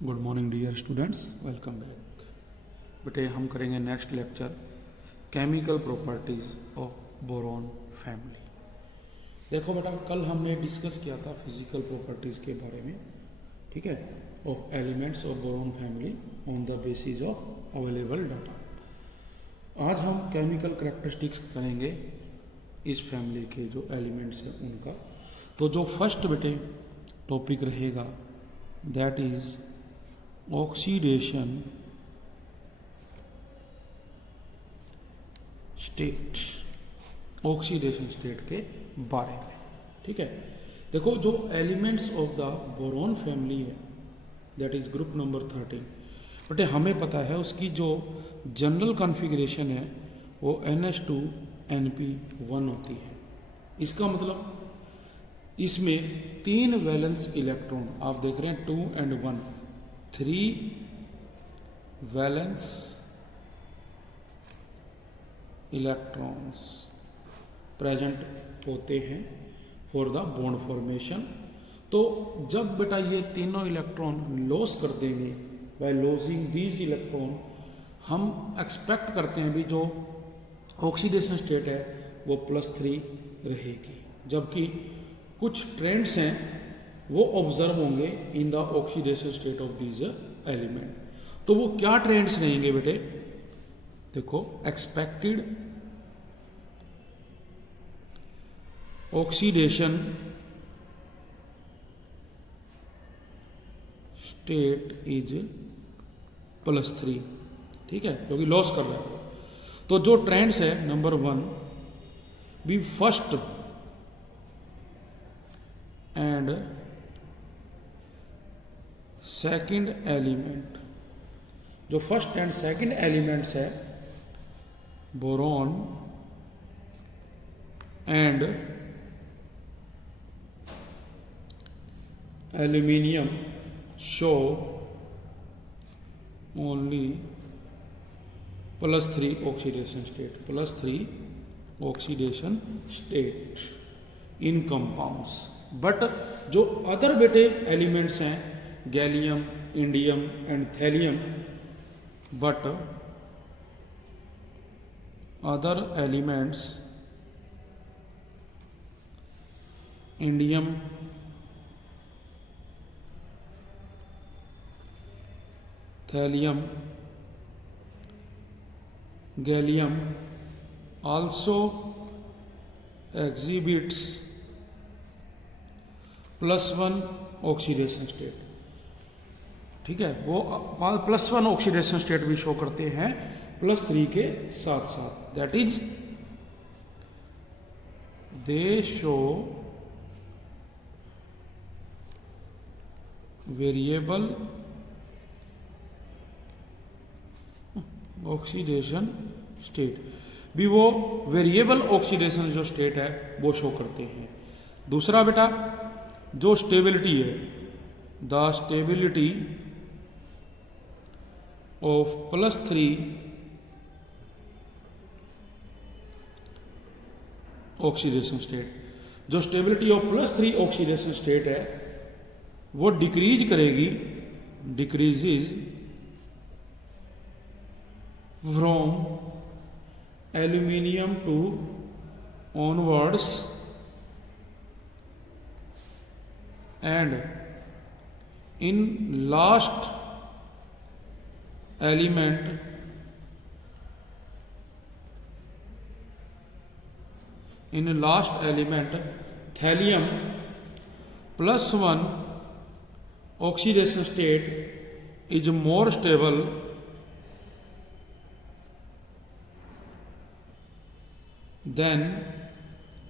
Good morning dear students, welcome back. बेटे हम करेंगे next lecture chemical properties of boron family. देखो बेटा, कल हमने डिस्कस किया था फिजिकल प्रॉपर्टीज के बारे में, ठीक है, of elements of boron family on the basis of available data. आज हम केमिकल करेक्टरिस्टिक्स करेंगे इस फैमिली के जो एलिमेंट्स हैं उनका। तो जो फर्स्ट बेटे टॉपिक रहेगा that is oxidation state, oxidation state के बारे में, ठीक है। देखो, जो elements of the boron family है दैट इज ग्रुप नंबर 13, बटे हमें पता है उसकी जो जनरल कॉन्फ़िगरेशन है वो NH2NP1 होती है। इसका मतलब इसमें 3 वैलेंस इलेक्ट्रॉन आप देख रहे हैं, 2 and 1, 3 वैलेंस इलेक्ट्रॉन्स प्रेजेंट होते हैं फॉर द बॉन्ड फॉर्मेशन। तो जब बेटा ये तीनों इलेक्ट्रॉन लॉस कर देंगे, बाय लॉसिंग दीज इलेक्ट्रॉन, हम एक्सपेक्ट करते हैं भी जो ऑक्सीडेशन स्टेट है वो +3 रहेगी। जबकि कुछ ट्रेंड्स हैं वो ऑब्जर्व होंगे in the oxidation state of these element. तो वो क्या ट्रेंड्स रहेंगे बेटे? देखो, एक्सपेक्टेड ऑक्सीडेशन स्टेट इज +3, ठीक है, क्योंकि लॉस कर रहा है। तो जो ट्रेंड्स है, number 1 be first and second element, जो फर्स्ट एंड सेकंड एलिमेंट्स है boron and aluminium show only +3 oxidation state, +3 oxidation state in compounds. But जो अदर बेटे एलिमेंट्स हैं, gallium, indium and thallium, but other elements indium, thallium, gallium also exhibits +1 oxidation state, ठीक है। वो +1 oxidation state भी show करते हैं +3 के साथ साथ। That is they show variable oxidation state भी, वो वेरिएबल ऑक्सीडेशन जो स्टेट है वो शो करते हैं। दूसरा बेटा, जो स्टेबिलिटी है, the stability of +3 oxidation state, जो स्टेबिलिटी ऑफ +3 ऑक्सीडेशन स्टेट है वो डिक्रीज करेगी, decreases from aluminium to onwards and in last element thallium +1 oxidation state is more stable than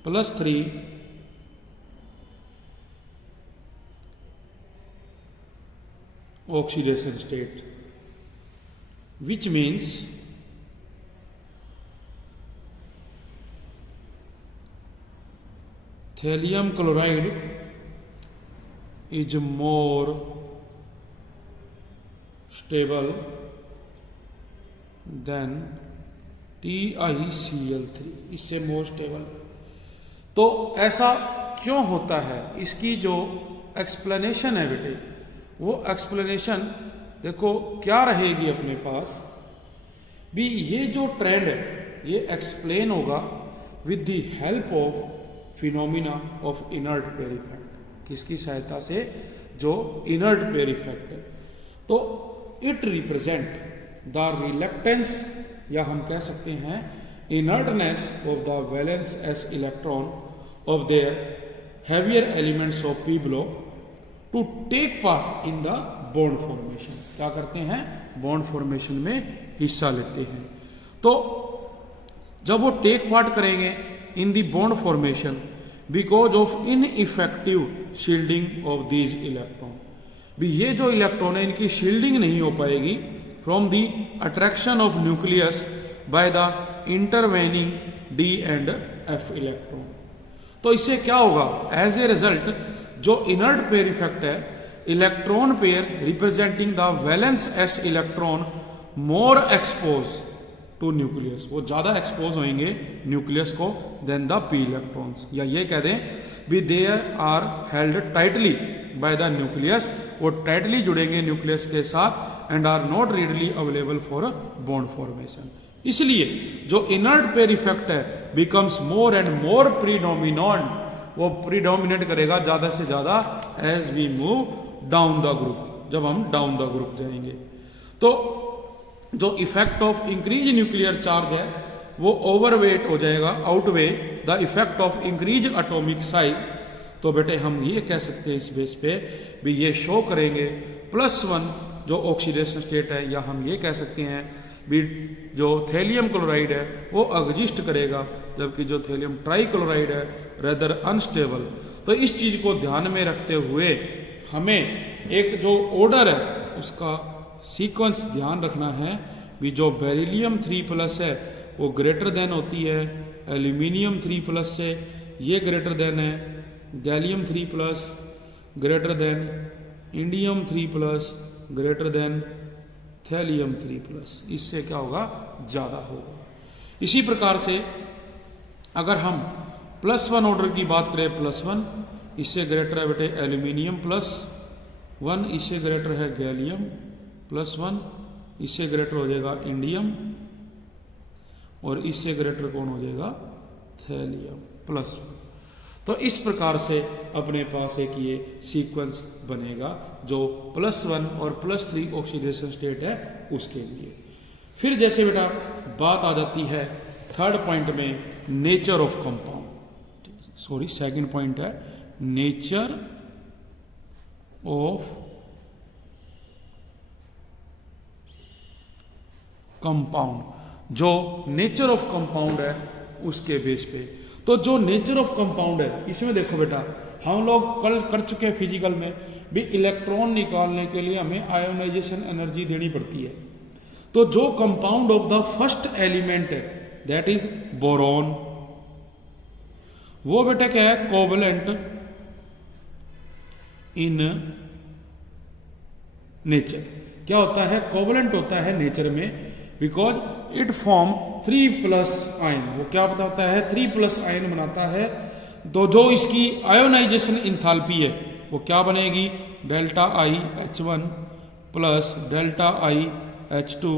+3 oxidation state, which means thallium chloride is more stable than TiCl3, इससे more stable. तो ऐसा क्यों होता है, इसकी जो एक्सप्लेनेशन है बेटे वो एक्सप्लेनेशन देखो क्या रहेगी अपने पास भी। ये जो ट्रेंड है ये एक्सप्लेन होगा with the help of phenomena of inert pair effect. किसकी सहायता से? जो इनर्ट पेयर इफेक्ट है। तो इट रिप्रेजेंट द रिलक्टेंस, या हम कह सकते हैं inertness of the valence s electron of their heavier elements of p block to take part in the bond formation. क्या करते हैं? बॉन्ड फॉर्मेशन में हिस्सा लेते हैं। तो जब वो टेक पार्ट करेंगे इन the bond formation because of ineffective shielding of these electron, भी ये जो इलेक्ट्रॉन है इनकी शील्डिंग नहीं हो पाएगी from the attraction of nucleus by the intervening d and f electron. तो इससे क्या होगा? एज ए रिजल्ट जो इनर्ट पेयर इफेक्ट है, electron pair representing the valence s electron more expose to nucleus, वो ज्यादा एक्सपोज होंगे न्यूक्लियस को देन द पी इलेक्ट्रॉन्स। या ये कह दें भी they are held tightly by the nucleus, वो टाइटली जुड़ेंगे न्यूक्लियस के साथ and are not readily available for bond formation. इसलिए जो इनर्ट पेयर इफेक्ट है becomes more and more predominant, वो प्रीडोमिनेट करेगा ज्यादा से ज्यादा as we move down the group, जब हम डाउन द ग्रुप जाएंगे। तो जो effect of increase nuclear charge है वो ओवरवेट हो जाएगा, outweigh the effect of increase atomic size. तो बेटे हम ये कह सकते हैं इस बेस पे भी ये शो करेंगे +1 जो ऑक्सीडेशन स्टेट है, या हम ये कह सकते हैं भी जो थैलियम क्लोराइड है वो एग्जिस्ट करेगा, जबकि जो थैलियम ट्राइक्लोराइड है रेदर अनस्टेबल। तो इस चीज को ध्यान में रखते हुए हमें एक जो ऑर्डर है उसका सीक्वेंस ध्यान रखना है भी। जो बेरिलियम 3+ है वो ग्रेटर देन होती है एल्यूमिनियम 3+ से, ये ग्रेटर देन है gallium 3+, greater than indium 3+, greater than thallium 3+। इससे क्या होगा? ज्यादा होगा। इसी प्रकार से अगर हम +1 ऑर्डर की बात करें, +1 इससे ग्रेटर है बेटे एल्यूमिनियम +1, इससे ग्रेटर है गैलियम +1, इससे ग्रेटर हो जाएगा इंडियम, और इससे ग्रेटर कौन हो जाएगा? थैलियम +1। तो इस प्रकार से अपने पास एक ये सीक्वेंस बनेगा जो +1 और +3 ऑक्सीडेशन स्टेट है उसके लिए। फिर जैसे बेटा बात आ जाती है थर्ड पॉइंट में, nature of compound, sorry second point है नेचर ऑफ कंपाउंड। जो नेचर ऑफ कंपाउंड है उसके बेस पे, तो जो नेचर ऑफ कंपाउंड है इसमें देखो बेटा हम लोग कल कर चुके हैं फिजिकल में भी, इलेक्ट्रॉन निकालने के लिए हमें आयोनाइजेशन एनर्जी देनी पड़ती है। तो जो compound of the first element है दैट इज बोरॉन, वो बेटा क्या है? Covalent in nature. क्या होता है? कोवलेंट होता है नेचर में बिकॉज इट फॉर्म 3+ आयन। वो क्या बताता है? 3+ आयन बनाता है। तो जो इसकी आयोनाइजेशन इंथैल्पी है वो क्या बनेगी? ΔiH1 plus ΔiH2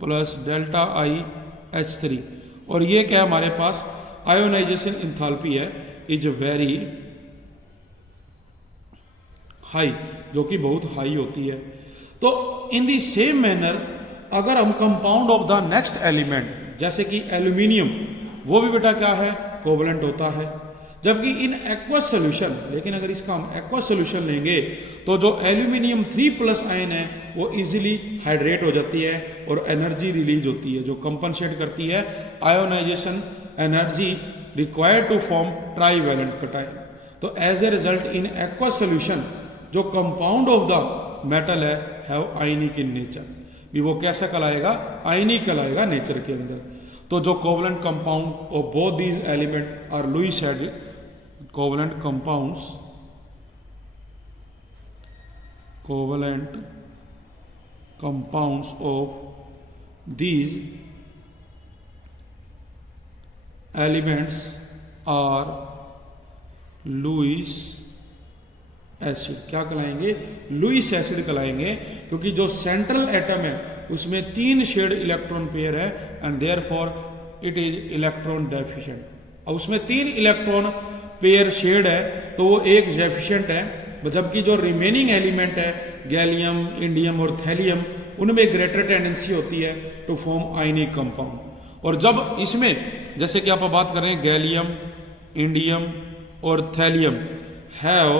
plus ΔiH3। और ये क्या हमारे पास आयोनाइजेशन इंथैल्पी है इज वेरी हाई, जो कि बहुत हाई होती है। तो इन दी सेम मैनर अगर हम compound of the next element जैसे कि एल्यूमिनियम, वो भी बेटा क्या है? कोवलेंट होता है। जबकि इन एक्वस सोल्यूशन, लेकिन अगर इसका हम एक्वस सोल्यूशन लेंगे तो जो एल्यूमिनियम 3+ आयन है वो इजीली हाइड्रेट हो जाती है और एनर्जी रिलीज होती है जो कंपनसेट करती है ionization energy required to form trivalent cation. तो as a result in aqueous solution जो कंपाउंड ऑफ द मेटल है हैव आयनिक इन नेचर, भी वो कैसा कहलाएगा? आयनिक कहलाएगा नेचर के अंदर। तो जो covalent compound of both these element are Lewis had covalent compounds, covalent compounds of these elements are Lewis acid. क्या कहलाएंगे? लुईस एसिड कहलाएंगे, क्योंकि जो सेंट्रल एटम है उसमें 3 शेड इलेक्ट्रॉन पेयर है and therefore it is electron deficient. और उसमें 3 इलेक्ट्रॉन पेयर शेड है तो वो एक डेफिशिएंट है, जबकि जो रिमेनिंग एलिमेंट है गैलियम, इंडियम और थैलियम, उनमें ग्रेटर टेंडेंसी होती है टू फॉर्म आयनिक कंपाउंड। और जब इसमें जैसे कि आप बात कर रहे हैं गैलियम, इंडियम और thallium have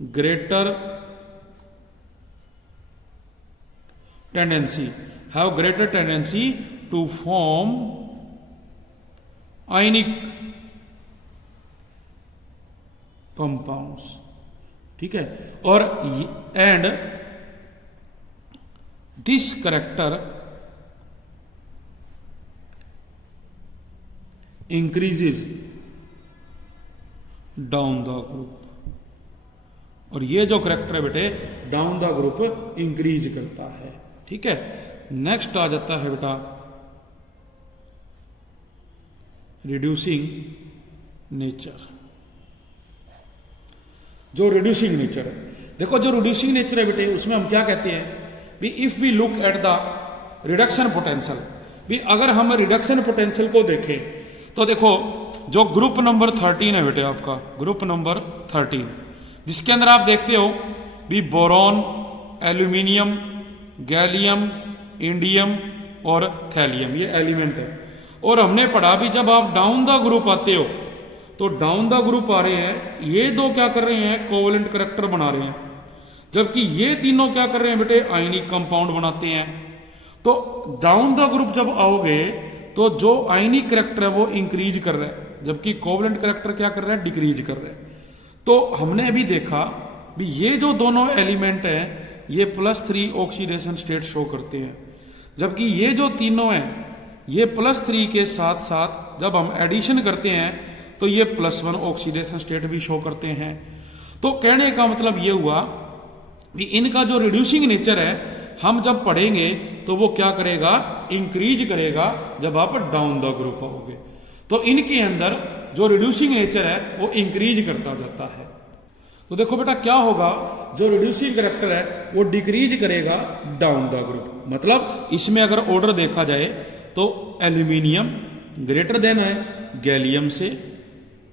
greater tendency to form ionic compounds, ठीक है। और and this character increases down the group. और ये जो करेक्टर है बेटे डाउन द ग्रुप इंक्रीज करता है, ठीक है। नेक्स्ट आ जाता है बेटा रिड्यूसिंग नेचर। जो रिड्यूसिंग नेचर है, देखो जो रिड्यूसिंग नेचर है बेटे उसमें हम क्या कहते हैं भी if we look at the reduction potential, भी अगर हम रिडक्शन पोटेंशियल को देखें तो देखो जो ग्रुप नंबर 13 है बेटे आपका ग्रुप नंबर 13, जिसके अंदर आप देखते हो भी बोरॉन, एल्यूमिनियम, गैलियम, इंडियम और थैलियम ये एलिमेंट है। और हमने पढ़ा भी जब आप डाउन द ग्रुप आते हो तो डाउन द ग्रुप आ रहे हैं, ये दो क्या कर रहे हैं कोवेलेंट करैक्टर बना रहे हैं, जबकि ये तीनों क्या कर रहे हैं बेटे आयनिक कंपाउंड बनाते हैं। तो डाउन द ग्रुप जब आओगे तो जो आयनिक करैक्टर है वो इंक्रीज कर रहा है, जबकि कोवेलेंट करैक्टर क्या कर रहा है डिक्रीज कर रहा है। तो हमने अभी देखा भी ये जो दोनों एलिमेंट हैं ये +3 ऑक्सीडेशन स्टेट शो करते हैं, जबकि ये जो तीनों हैं ये +3 के साथ साथ जब हम एडिशन करते हैं तो ये +1 ऑक्सीडेशन स्टेट भी शो करते हैं। तो कहने का मतलब ये हुआ कि इनका जो रिड्यूसिंग नेचर है हम जब पढ़ेंगे तो वो क्या करेगा इंक्रीज करेगा जब आप डाउन द ग्रुप आओगे। तो इनके अंदर जो रिड्यूसिंग नेचर है वो इंक्रीज करता जाता है। तो देखो बेटा क्या होगा जो रिड्यूसिंग करैक्टर है वो डिक्रीज करेगा डाउन द ग्रुप। मतलब इसमें अगर ऑर्डर देखा जाए तो एल्यूमिनियम ग्रेटर देन है गैलियम से,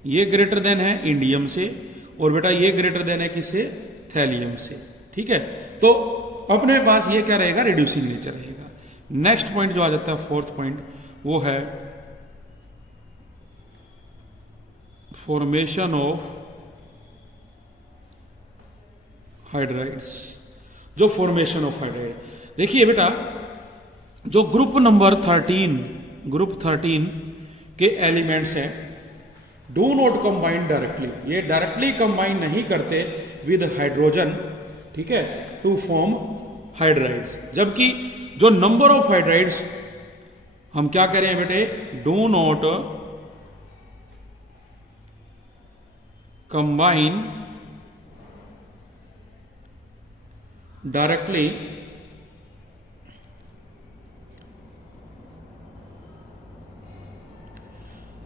ये ग्रेटर देन है इंडियम से, और बेटा ये ग्रेटर देन है किससे थैलियम से, ठीक है। तो अपने पास ये क्या रहेगा रिड्यूसिंग नेचर रहेगा। नेक्स्ट पॉइंट जो आ जाता है 4th पॉइंट वो है फॉर्मेशन ऑफ हाइड्राइड्स। जो फॉर्मेशन ऑफ हाइड्राइड देखिए बेटा जो ग्रुप नंबर 13 के एलिमेंट्स हैं डू नॉट कंबाइन डायरेक्टली, ये डायरेक्टली कंबाइन नहीं करते विद हाइड्रोजन, ठीक है, टू फॉर्म हाइड्राइड्स। जबकि जो नंबर ऑफ हाइड्राइड्स हम क्या कह रहे हैं बेटे do not combine directly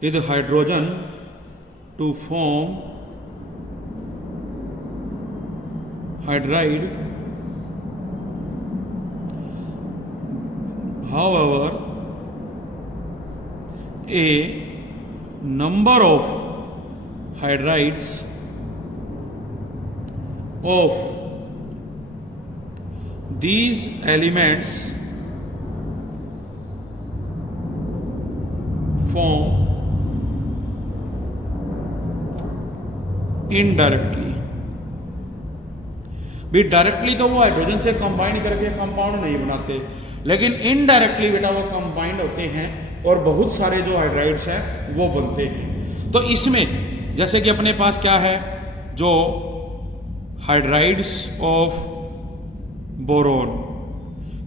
with hydrogen to form hydride. However, a number of hydrides of these elements form indirectly. भी डायरेक्टली तो वो हाइड्रोजन से कंबाइन करके कंपाउंड नहीं बनाते, लेकिन इनडायरेक्टली बेटा वो कंबाइंड होते हैं और बहुत सारे जो हाइड्राइड्स हैं वो बनते हैं। तो इसमें जैसे कि अपने पास क्या है जो हाइड्राइड्स ऑफ बोरोन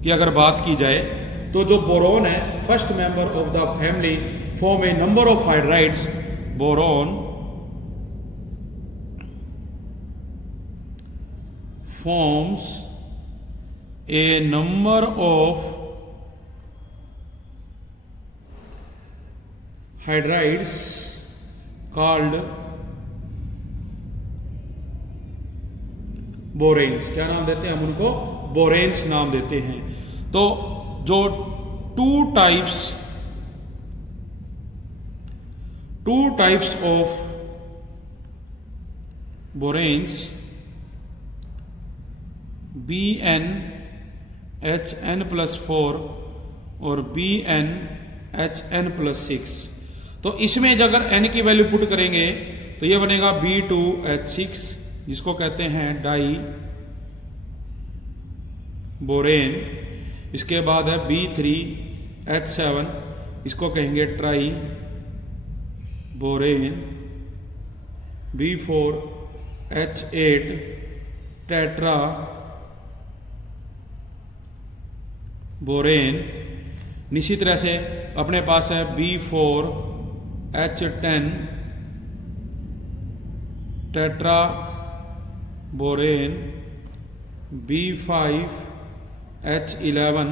की अगर बात की जाए तो जो बोरोन है first member of the family form A number of hydrides. Boron forms a number of hydrides called बोरेन्स। क्या नाम देते हैं हम उनको? बोरेन्स नाम देते हैं। तो जो टू टाइप्स ऑफ बोरेन्स BnHn+4 और BnHn+6, तो इसमें अगर n की वैल्यू पुट करेंगे तो ये बनेगा B2H6 जिसको कहते हैं डाई बोरेन। इसके बाद है B3H7, इसको कहेंगे try borane. B4H8 tetra borane. निश्चित तरह से अपने पास है B4H10 टेट्रा बोरेन, B5H11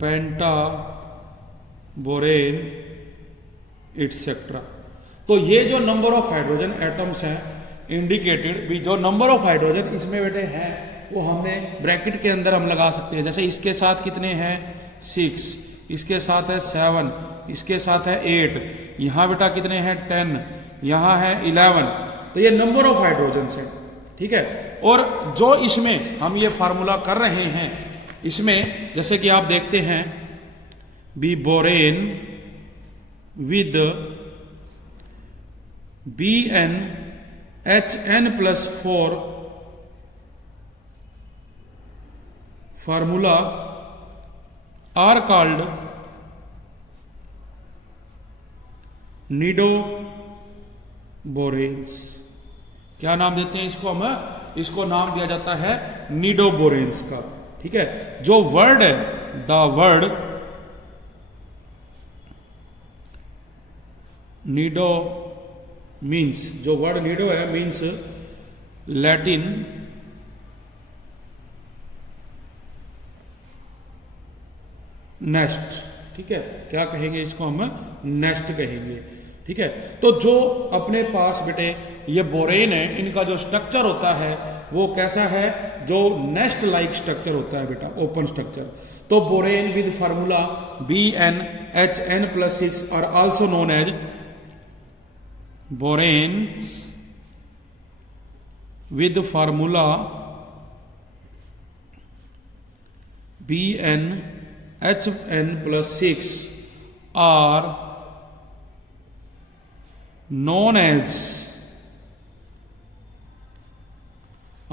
पेंटा बोरेन एटसेट्रा। तो ये जो नंबर ऑफ हाइड्रोजन एटम्स हैं इंडिकेटेड, भी जो नंबर ऑफ हाइड्रोजन इसमें बेटे हैं वो हमने ब्रैकेट के अंदर हम लगा सकते हैं। जैसे इसके साथ कितने हैं 6, इसके साथ है 7, इसके साथ है 8, यहां बेटा कितने हैं 10, यहां है 11। तो ये नंबर ऑफ हाइड्रोजन है, ठीक है। और जो इसमें हम ये फार्मूला कर रहे हैं, इसमें जैसे कि आप देखते हैं B borane with BnHn+4 formula are called nido boranes. क्या नाम देते हैं इसको हम? इसको नाम दिया जाता है निडो बोरेन्स का, ठीक है। जो वर्ड है द वर्ड निडो मीन्स, जो वर्ड निडो है मीन्स लैटिन नेस्ट, ठीक है। क्या कहेंगे इसको हम? नेस्ट कहेंगे, ठीक है। तो जो अपने पास बेटे ये बोरेन है, इनका जो स्ट्रक्चर होता है वो कैसा है? जो नेस्ट लाइक स्ट्रक्चर होता है बेटा, ओपन स्ट्रक्चर। तो borane with formula BnHn+6 are also known as boranes with formula BnHn+6 are known as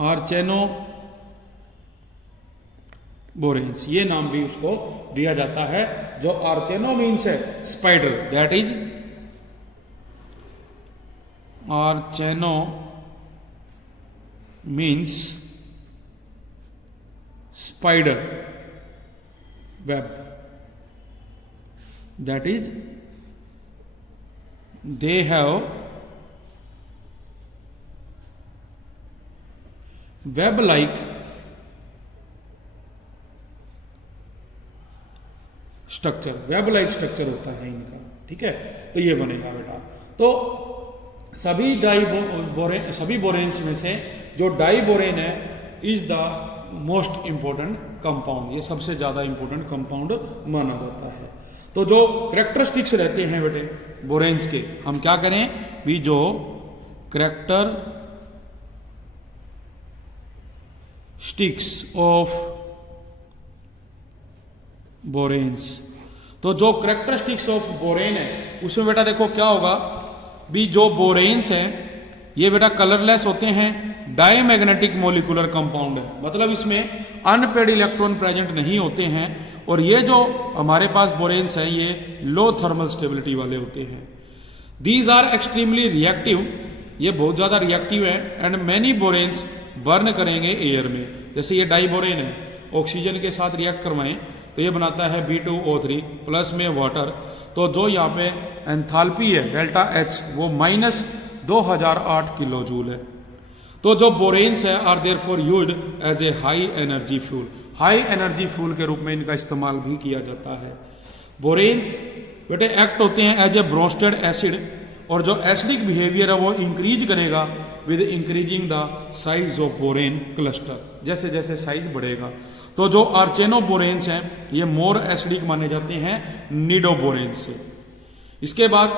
arachnoboranes. ये नाम भी उसको दिया जाता है। जो आर्चेनो मीन्स है spider, that is arachno means spider web, that is they have web like structure, web like structure होता है इनका, ठीक है। तो ये बनेगा बेटा। तो सभी सभी बोरेन्स में से जो डाइबोरेन है is the most important compound, ये सबसे ज्यादा इंपॉर्टेंट कंपाउंड माना जाता है। तो जो कैरेक्टरिस्टिक्स रहते हैं बेटे बोरेन्स के, हम क्या करें भी, जो कैरेक्टरिस्टिक्स ऑफ बोरेन्स, तो जो कैरेक्टरिस्टिक्स ऑफ बोरेन है उसमें बेटा देखो क्या होगा भी, जो बोरेन्स हैं ये बेटा कलरलेस होते हैं, डायमैग्नेटिक मोलिकुलर कंपाउंड है, मतलब इसमें अनपेड इलेक्ट्रॉन प्रेजेंट नहीं होते हैं। और ये जो हमारे पास बोरेन्स हैं ये लो थर्मल स्टेबिलिटी वाले होते हैं। दीज आर एक्सट्रीमली रिएक्टिव, ये बहुत ज्यादा रिएक्टिव है। एंड मैनी बोरेन्स बर्न करेंगे एयर में, जैसे ये डाइबोरेन है, ऑक्सीजन के साथ रिएक्ट करवाएं तो ये बनाता है B2O3 प्लस में वाटर। तो जो यहाँ पे एंथैल्पी है डेल्टा H वो -2008 किलो जूल है। तो जो बोरेन्स है are there for used as a high energy fuel, high energy fuel के रूप में इनका इस्तेमाल भी किया जाता है। बोरेन्स बेटे एक्ट होते हैं एज ए ब्रोस्टेड एसिड, और जो एसिडिक बिहेवियर है वो इंक्रीज करेगा with increasing the size of borane cluster. जैसे जैसे साइज बढ़ेगा तो जो आर्चेनोबोरेन्स हैं ये मोर एसिडिक माने जाते हैं निडोबोरेन से। इसके बाद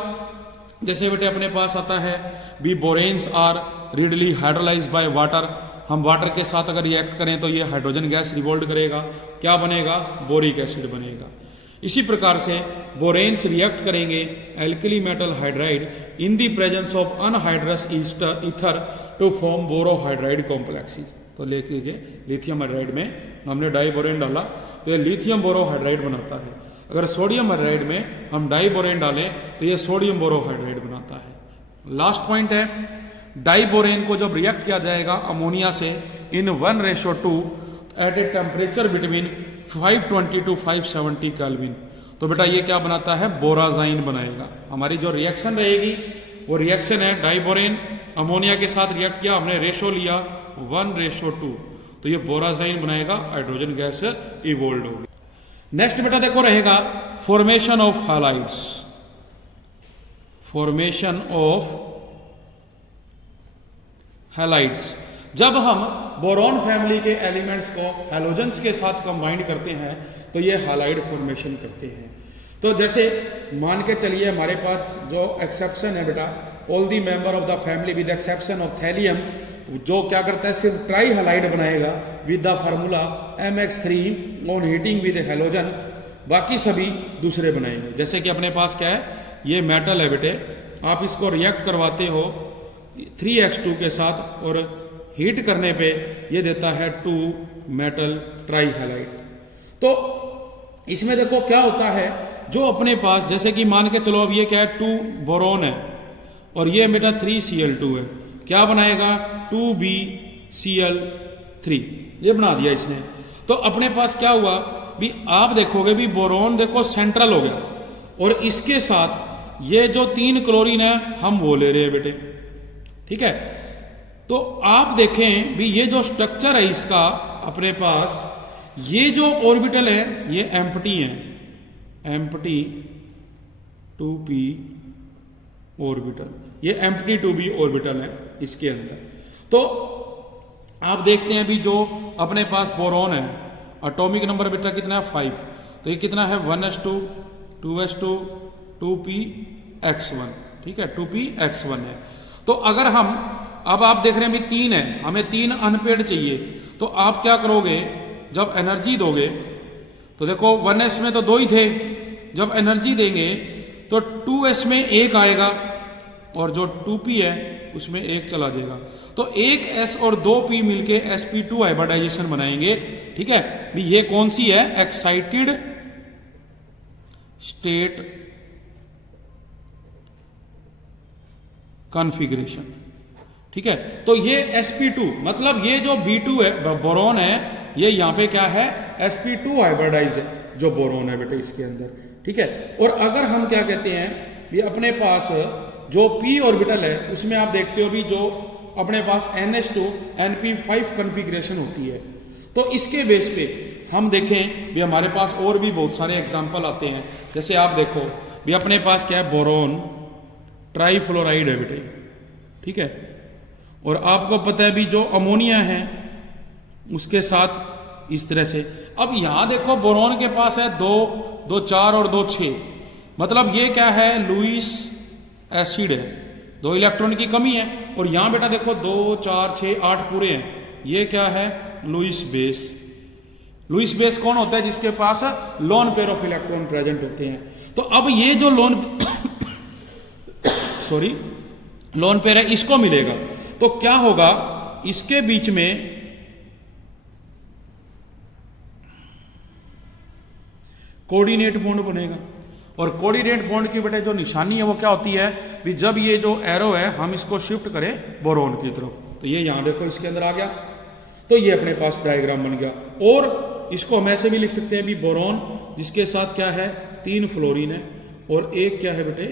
जैसे बेटे अपने पास आता है B boranes are readily hydrolysed by water. हम वाटर के साथ अगर रिएक्ट करें तो ये हाइड्रोजन गैस रिवोल्ट करेगा, क्या बनेगा, बोरिक एसिड बनेगा। इसी प्रकार से बोरेन्स रिएक्ट करेंगे alkali metal hydride in the presence of anhydrous ether to form borohydride complexes. तो लेके लिथियम हाइड्राइड में हमने डाइबोरेन डाला तो ये लिथियम बोरोहाइड्राइड बनाता है। अगर सोडियम हाइड्राइड में हम डाइबोरेन डालें तो ये सोडियम बोरोहाइड्राइड बनाता है। लास्ट पॉइंट है, डाइबोरेन को जब रिएक्ट किया जाएगा अमोनिया से in 1:2 at a temperature between 520 to 570 kelvin, तो बेटा ये क्या बनाता है, बोराजाइन बनाएगा। हमारी जो रिएक्शन रहेगी वो रिएक्शन है डाइबोरेन अमोनिया के साथ रिएक्ट किया, हमने रेशो लिया 1:2, तो ये बोराजाइन बनाएगा, हाइड्रोजन गैस इवोल्व होगी। नेक्स्ट बेटा देखो रहेगा formation of halides. Formation of halides, जब हम बोरॉन फैमिली के एलिमेंट्स को हैलोजेंस के साथ कंबाइन करते हैं तो ये हैलाइड फॉर्मेशन करते हैं। तो जैसे मान के चलिए हमारे पास जो एक्सेप्शन है बेटा, all the member of the family with exception of thallium, जो क्या करता है सिर्फ ट्राई हैलाइड बनाएगा with the formula MX3 on heating with halogen, बाकी सभी दूसरे बनाएंगे। जैसे कि अपने पास क्या है, ये मेटल है बेटे, आप इसको रिएक्ट करवाते हो 3X2 के साथ और हीट करने पे ये देता है 2 मेटल ट्राई हैलाइड। तो इसमें देखो क्या होता है, जो अपने पास जैसे कि मान के चलो अब ये क्या है 2 बोरोन है और ये बेटा 3Cl2 है, क्या बनाएगा 2BCl3, ये बना दिया इसने। तो अपने पास क्या हुआ भी, आप देखोगे भी बोरोन देखो सेंट्रल हो गया और इसके साथ ये जो 3 क्लोरीन है हम वो ले रहे हैं बेटे, ठीक है। तो आप देखें भी ये जो स्ट्रक्चर है इसका अपने पास, ये जो ऑर्बिटल है ये एम्प्टी है, एम्प्टी 2p ऑर्बिटल, ये एम्प्टी 2b ऑर्बिटल है इसके अंदर। तो आप देखते हैं भी जो अपने पास बोरॉन है एटॉमिक नंबर बेटा कितना है 5, तो ये कितना है 1s2 2s2 2px1, ठीक है 2px1 है। तो अगर हम अब आप देख रहे हैं भी 3 है, हमें 3 अनपेड चाहिए, तो आप क्या करोगे जब एनर्जी दोगे, तो देखो 1s में तो 2 ही थे, जब एनर्जी देंगे तो 2s में 1 आएगा और जो 2p है उसमें 1 चला जाएगा, तो 1s और 2p मिलके sp2 हाइब्रिडाइजेशन बनाएंगे, ठीक है। ये कौन सी है, एक्साइटेड स्टेट कॉन्फ़िगरेशन, ठीक है। तो ये sp2 मतलब ये जो B2 है बोरॉन है, ये यहां पे क्या है sp2 हाइब्रिडाइज है जो बोरॉन है बेटे इसके अंदर, ठीक है। और अगर हम क्या कहते हैं, ये अपने पास जो p ऑर्बिटल है उसमें आप देखते हो भी जो अपने पास NH2 NP5 कॉन्फ़िगरेशन होती है, तो इसके बेस पे हम देखें भी हमारे पास और भी बहुत सारे एग्जाम्पल आते हैं। जैसे आप देखो भी अपने पास क्या है, बोरॉन ट्राईफ्लोराइड है बेटे, ठीक है। और आपको पता है भी जो अमोनिया है उसके साथ इस तरह से। अब यहां देखो बोरॉन के पास है 2 4 और 2 6, मतलब ये क्या है, लुईस एसिड है, 2 इलेक्ट्रॉन की कमी है। और यहां बेटा देखो 2 4 6 8 पूरे हैं, ये क्या है, लुईस बेस। लुईस बेस कौन होता है, जिसके पास lone pair of electron present होते हैं। तो अब ये जो लोन सॉरी लोन पेयर है इसको मिलेगा, तो क्या होगा, इसके बीच में कोऑर्डिनेट बॉन्ड बनेगा। और कोऑर्डिनेट बॉन्ड की बेटे जो निशानी है वो क्या होती है भी, जब ये जो एरो है हम इसको शिफ्ट करें बोरॉन की तरफ, तो ये यहां देखो इसके अंदर आ गया, तो ये अपने पास डायग्राम बन गया। और इसको हम ऐसे भी लिख सकते हैं भी बोरॉन जिसके साथ क्या है 3 फ्लोरीन है और 1 क्या है बेटे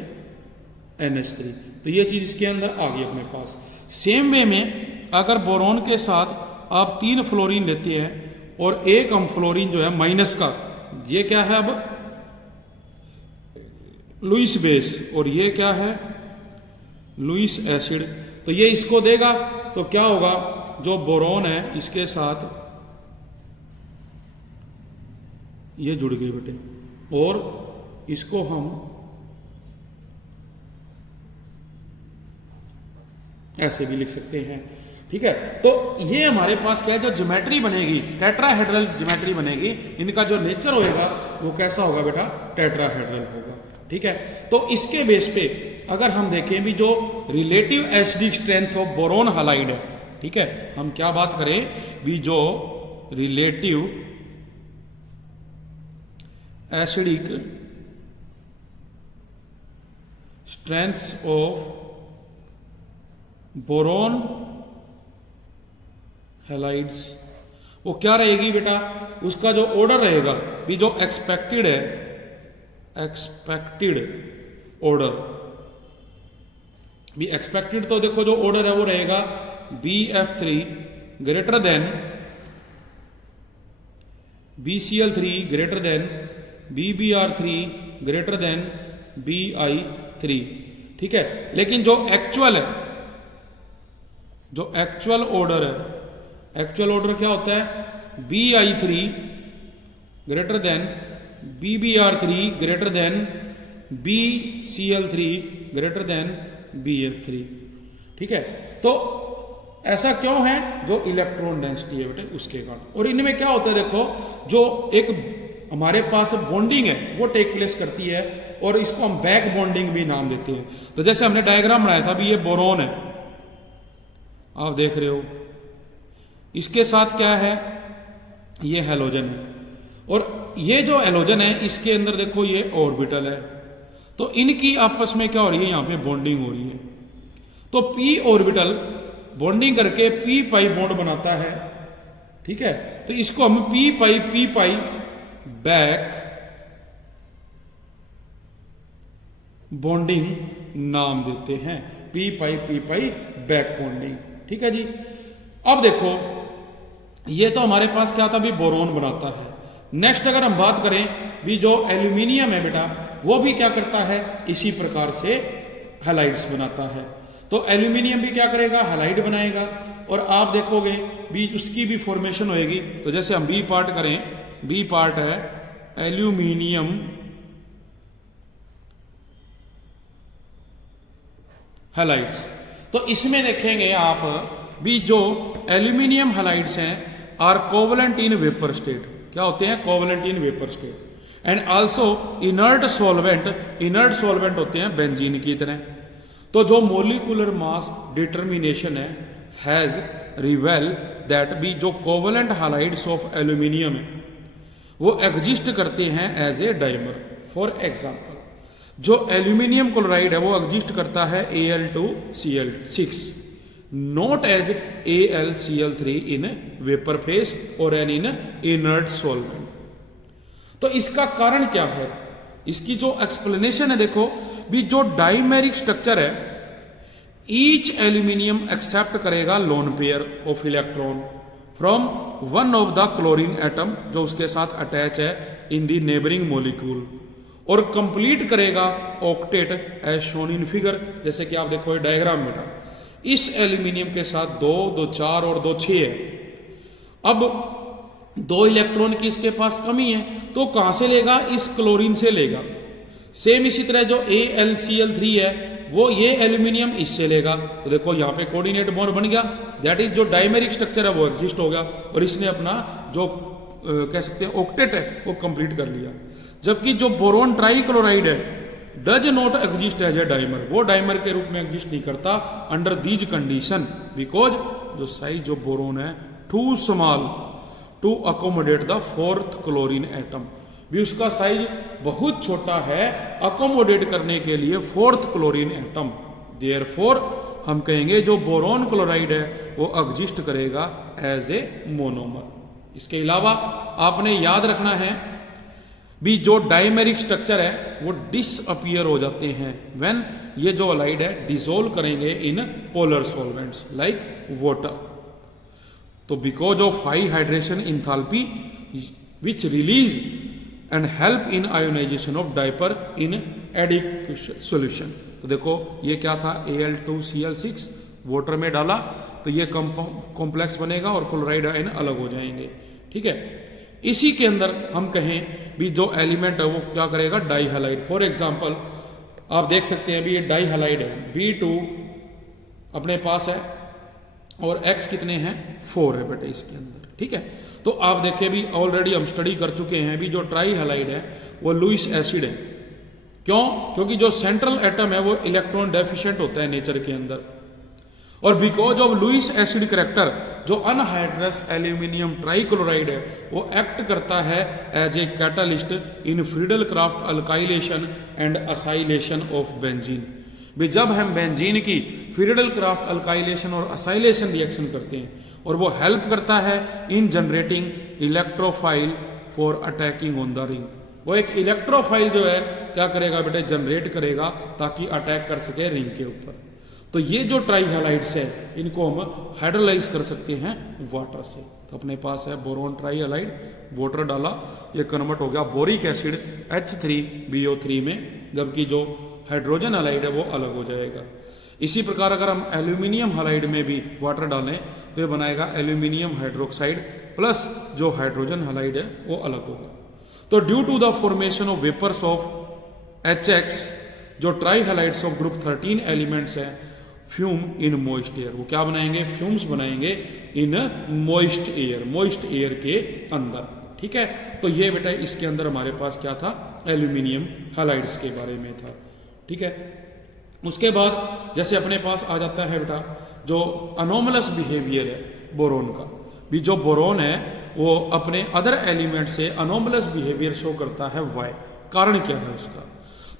NH3, तो ये चीज इसके अंदर आ गई अपने पास। सेम वे में अगर बोरॉन के साथ आप 3 फ्लोरीन लेते हैं और 1 हम फ्लोरीन जो है माइनस का, ये क्या है अब लुईस बेस, और ये क्या है लुईस एसिड, तो ये इसको देगा, तो क्या होगा, जो बोरोन है इसके साथ ये जुड़ गए बेटे, और इसको हम ऐसे भी लिख सकते हैं। ठीक है, तो ये हमारे पास क्या है, जो ज्योमेट्री बनेगी, टेट्राहेड्रल ज्योमेट्री बनेगी, इनका जो नेचर होगा वो कैसा होगा बेटा, टेट्राहेड्रल होगा। ठीक है, तो इसके बेस पे अगर हम देखें भी जो relative acidic strength of boron halide है, ठीक है, हम क्या बात करें भी जो relative acidic strength of boron halides, वो क्या रहेगी बेटा, उसका जो ऑर्डर रहेगा भी जो एक्सपेक्टेड है, एक्सपेक्टेड ऑर्डर भी, एक्सपेक्टेड तो देखो जो ऑर्डर है वो रहेगा BF3 greater than BCl3 greater than BBr3 greater than BI3। ठीक है, लेकिन जो एक्चुअल है, जो एक्चुअल ऑर्डर है, एक्चुअल ऑर्डर क्या होता है, BI3 greater than BBr3 greater than BCl3 greater than BF3। ठीक है, तो ऐसा क्यों है, जो इलेक्ट्रॉन डेंसिटी है बेटे उसके कारण। और इनमें क्या होता है, देखो जो एक हमारे पास बॉन्डिंग है वो टेक प्लेस करती है, और इसको हम बैक बॉन्डिंग भी नाम देते हैं। तो जैसे हमने डायग्राम बनाया था भी, ये बोरोन है, आप देख रहे हो, इसके साथ क्या है, ये हैलोजन है, और ये जो हैलोजन है इसके अंदर देखो ये ऑर्बिटल है, तो इनकी आपस में क्या हो रही है, यहां पे बॉन्डिंग हो रही है। तो p ऑर्बिटल बॉन्डिंग करके p पाई बॉन्ड बनाता है। ठीक है, तो इसको हम p पाई बैक बॉन्डिंग नाम देते हैं, p पाई बैक बॉन्डिंग। ठीक है जी, अब देखो ये तो हमारे पास क्या था भी, बोरोन बनाता है। नेक्स्ट अगर हम बात करें भी जो एल्यूमिनियम है बेटा, वो भी क्या करता है, इसी प्रकार से हैलाइड्स बनाता है। तो एल्यूमिनियम भी क्या करेगा, हैलाइड बनाएगा, और आप देखोगे भी उसकी भी फॉर्मेशन होएगी। तो जैसे हम बी पार्ट करें, बी पार्ट है एल्यूमिनियम हैलाइड्स, तो इसमें देखेंगे आप भी जो एल्यूमिनियम हैलाइड्स हैं are covalent in vapour state, क्या होते हैं, covalent in vapour state, and also inert solvent होते हैं बेंजीन की तरह। तो जो मोलिकुलर मास डिटर्मिनेशन है हैज रिवेल दैट भी जो कोवलेंट हैलाइड्स ऑफ एल्यूमिनियम है वो एग्जिस्ट करते हैं as a dimer. For example जो एल्यूमिनियम क्लोराइड है वो एग्जिस्ट करता है Al2Cl6 not as AlCl3 in vapour phase और एन इन इनर्ट सॉल्वेंट। तो इसका कारण क्या है, इसकी जो एक्सप्लेनेशन है, देखो भी जो डाइमेरिक स्ट्रक्चर है, ईच एल्यूमिनियम एक्सेप्ट करेगा lone pair of electron from one of the chlorine atom जो उसके साथ अटैच है इन दी नेबरिंग मोलिक्यूल, और कंप्लीट करेगा octet as shown in figure. जैसे कि आप देखो ये डायग्राम बेटा, इस एल्यूमिनियम के साथ 2, 2, 4 और 2, 6 है। अब 2 इलेक्ट्रॉन की इसके पास कमी है, तो कहां से लेगा, इस क्लोरीन से लेगा। सेम इसी तरह जो AlCl3 है वो ये एल्यूमिनियम इससे लेगा। तो देखो यहाँ पे कोऑर्डिनेट बॉन्ड बन गया, दैट इज जो डाइमेरिक स्ट्रक्चर है वो एग्जिस्ट हो गया, और इसने अपना जो कह सकते हैं ऑक्टेट है वो कंप्लीट कर लिया। जबकि जो बोरोन ट्राइक्लोराइड है does not exist as a dimer, वो डाइमर के रूप में एग्जिस्ट नहीं करता अंडर दीज कंडीशन, बिकॉज जो साइज ऑफ बोरोन है too small to accommodate the 4th chlorine atom, भी उसका साइज बहुत छोटा है अकोमोडेट करने के लिए 4th क्लोरीन एटम। देयरफॉर हम कहेंगे जो बोरोन क्लोराइड है वो एग्जिस्ट करेगा एज ए मोनोमर। इसके अलावा आपने याद रखना है भी जो डाइमेरिक स्ट्रक्चर है वो डिसअपियर हो जाते हैं व्हेन ये जो हैलाइड है डिसोल्व करेंगे in polar solvents like water. तो because of high hydration enthalpy which release and help in ionization of diaper in adequate solution. तो देखो ये क्या था, Al2Cl6 वाटर में डाला तो ये कॉम्प्लेक्स बनेगा और क्लोराइड आयन अलग हो जाएंगे, ठीक है। इसी के अंदर हम कहें भी जो एलिमेंट है वो क्या करेगा, डाई हैलाइड। फॉर एग्जाम्पल आप देख सकते हैं भी ये डाई हैलाइड है, B2 अपने पास है और X कितने हैं, 4 है बेटे इसके अंदर, ठीक है। तो आप देखिए भी ऑलरेडी हम स्टडी कर चुके हैं भी जो ट्राई हैलाइड है वो लुईस एसिड है। क्यों? क्योंकि जो सेंट्रल एटम है वो इलेक्ट्रॉन डेफिशिएंट होता है नेचर के अंदर, और because of Lewis acid character जो अनहाइड्रस एल्यूमिनियम ट्राइक्लोराइड है वो एक्ट करता है as a catalyst in Friedel Crafts alkylation and acylation of benzene. भी जब हम बेंजीन की फ्रीडल क्राफ्ट अल्काइलेशन और असाइलेशन रिएक्शन करते हैं और वो हेल्प करता है in generating electrophile for attacking on the ring. वो एक इलेक्ट्रोफाइल जो है क्या करेगा बेटे, जनरेट करेगा ताकि अटैक कर सके रिंग के ऊपर। तो ये जो ट्राई हैलाइड्स है इनको हम हाइड्रोलाइज कर सकते हैं वाटर से। तो अपने पास है बोरोन ट्राई हैलाइड, वाटर डाला, ये कन्वर्ट हो गया बोरिक एसिड H3BO3 में, जबकि जो हाइड्रोजन हैलाइड है वो अलग हो जाएगा। इसी प्रकार अगर हम एल्यूमिनियम हैलाइड में भी वाटर डालें तो ये बनाएगा एल्यूमिनियम हाइड्रोक्साइड प्लस जो हाइड्रोजन हैलाइड है वो अलग होगा। तो due to the formation of vapours of HX जो trihalides of group 13 elements है फ्यूम इन मोइस्ट एयर, वो क्या बनाएंगे, फ्यूम्स बनाएंगे इन मोइस्ट एयर के अंदर, ठीक है। तो ये बेटा इसके अंदर हमारे पास क्या था, एल्यूमिनियम हैलाइड्स के बारे में था, ठीक है। उसके बाद जैसे अपने पास आ जाता है बेटा जो अनोमलस बिहेवियर है बोरोन का, भी जो बोरोन है वो अपने अदर एलिमेंट से अनोमलस बिहेवियर शो करता है, वाई, कारण क्या है उसका।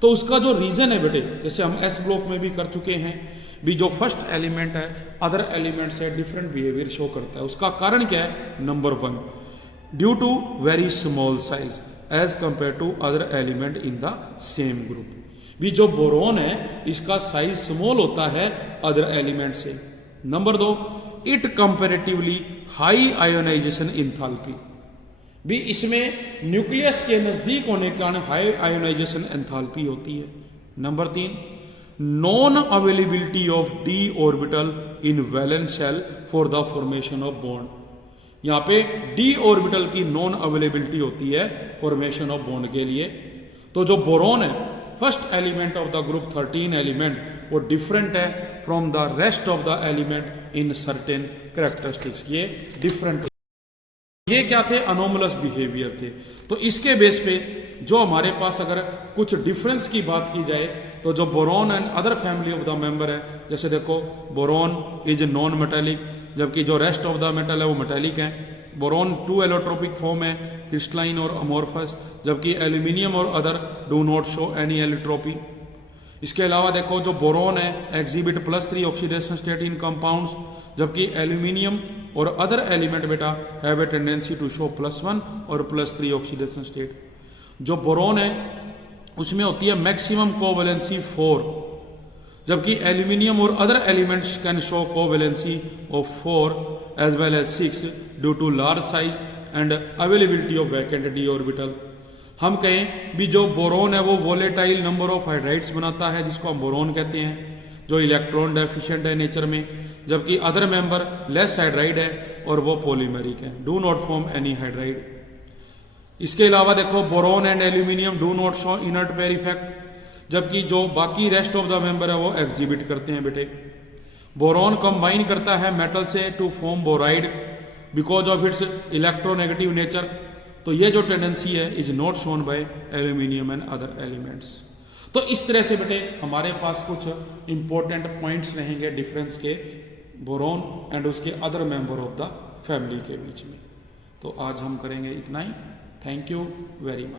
तो उसका जो रीजन है बेटे, जैसे हम एस ब्लॉक में भी कर चुके हैं, भी जो फर्स्ट एलिमेंट है अदर एलिमेंट से डिफरेंट बिहेवियर शो करता है, उसका कारण क्या है, number 1 due to very small size as compare to other element in the same group. भी जो बोरोन है इसका साइज स्मॉल होता है अदर एलिमेंट से। Number 2 it comparatively high ionisation enthalpy, भी इसमें न्यूक्लियस के नजदीक होने के कारण हाई आयोनाइजेशन एंथैल्पी होती है। Number 3 non availability of d orbital in valence shell for the formation of bond, यहाँ पे d ऑर्बिटल की नॉन अवेलेबिलिटी होती है फॉर्मेशन ऑफ बॉन्ड के लिए। तो जो बोरोन है first element of the group 13 element वो डिफरेंट है from the rest of the element in certain characteristics, ये डिफरेंट, ये क्या थे, अनोमलस बिहेवियर थे। तो इसके बेस पे जो हमारे पास अगर कुछ डिफरेंस की बात की जाए तो जो boron and other family of the member है, जैसे देखो बोरोन इज नॉन मेटेलिक, जबकि जो रेस्ट ऑफ द मेटल है वो मेटेलिक है। बोरोन 2 एलोट्रोपिक फॉर्म है, क्रिस्टलाइन और अमोर्फस, जबकि एल्यूमिनियम और other do not show any allotropy. इसके अलावा देखो जो बोरोन है exhibit +3 oxidation state in compounds, जबकि एल्यूमिनियम और अदर एलिमेंट बेटा have a tendency to show +1 और +3 ऑक्सीडेशन स्टेट। जो बोरोन है उसमें होती है मैक्सिमम कोवैलेंसी 4, जबकि एल्यूमिनियम और other elements can show covalency of 4 as well as 6 due to large size and availability of vacant d orbital. हम कहें भी जो बोरोन है वो वोलेटाइल नंबर ऑफ हाइड्राइड्स बनाता है जिसको हम बोरोन कहते हैं, जो इलेक्ट्रॉन डेफिशिएंट है नेचर में, जबकि अदर मेंबर लेस हाइड्राइड है और वो पॉलीमेरिक है, do not form any hydride. इसके अलावा देखो boron and aluminium do not show inert pair effect, जबकि जो बाकी रेस्ट ऑफ द मेंबर है वो एग्जिबिट करते हैं बेटे। बोरोन कंबाइन करता है मेटल से to form boride because of its electronegative nature, तो ये जो टेंडेंसी है is not shown by aluminium and other elements. तो इस तरह से बेटे हमारे पास कुछ इंपॉर्टेंट पॉइंट्स रहेंगे डिफरेंस के बोरोन एंड उसके other member of the family के बीच में। तो आज हम करेंगे इतना ही। Thank you very much.